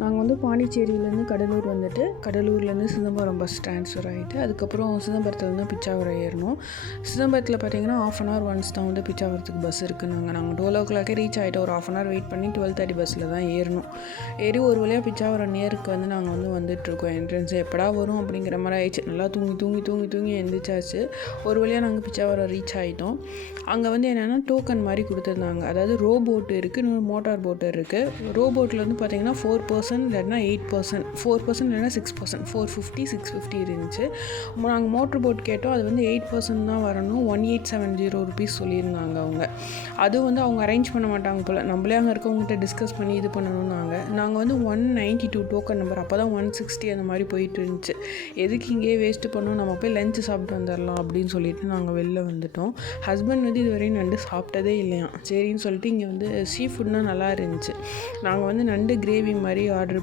நாங்கள் வந்து பாண்டிச்சேரியிலேருந்து கடலூர் வந்துட்டு கடலூர்லேருந்து சிதம்பரம் பஸ் ட்ரான்ஸ்ஃபர் ஆகிட்டு அதுக்கப்புறம் சிதம்பரத்துலேருந்து பிச்சாவரம் ஏறணும். சிதம்பரத்தில் பார்த்தீங்கன்னா 1/2 hour ஒன்ஸ் தான் வந்து பிச்சாவரத்துக்கு பஸ் இருக்குதுங்க. நாங்கள் 12 ரீச் ஆகிட்டு ஒரு 1/2 hour வெயிட் பண்ணி 12:30 பஸ்ஸில் தான் ஏறணும். ஏறி ஒரு வழியாக பிச்சாவரம் நேருக்கு வந்து நாங்கள் வந்துட்டுருக்கோம். என்ட்ரன்ஸ் எப்படா வரும் அப்படிங்கிற மாதிரி ஆயிடுச்சு. நல்லா தூங்கி எழுந்திரிச்சாச்சு. ஒரு வழியாக நாங்கள் பிச்சாவரம் ரீச் ஆகிட்டோம். அங்கே வந்து என்னென்னா டோக்கன் மாதிரி கொடுத்துருந்தாங்க. அதாவது ரோ போட்டு இருக்குது, இன்னொரு மோட்டார் போட்டு இருக்குது. ரோ போட்டில் வந்து பார்த்திங்கன்னா 4% இல்லைன்னா 8%, 4% இல்லைன்னா 6%, 450 650 இருந்துச்சு. நாங்கள் மோட்ரு போட் கேட்டோம். அது வந்து 8% தான் வரணும். 1870 rupees சொல்லியிருந்தாங்க அவங்க. அதுவும் வந்து அவங்க அரேஞ்ச் பண்ண மாட்டாங்க போல். நம்மளே அங்கே இருக்கவங்ககிட்ட டிஸ்கஸ் பண்ணி இது பண்ணணும்னாங்க. நாங்கள் வந்து 192 டோக்கன் நம்பர், அப்போ தான் 160 அந்த மாதிரி போயிட்டு இருந்துச்சு. எதுக்கு இங்கேயே வேஸ்ட்டு பண்ணோம், நம்ம போய் லஞ்சு சாப்பிட்டு வந்துடலாம் அப்படின்னு சொல்லிட்டு நாங்கள் வெளில வந்துட்டோம். ஹஸ்பண்ட் வந்து இதுவரையும் நண்டு சாப்பிட்டதே இல்லையா. சரின்னு சொல்லிட்டு இங்கே வந்து சீ ஃபுட்னால் நல்லா இருந்துச்சு. நாங்கள் வந்து நண்டு கிரேவி மாதிரி ஆர்டர்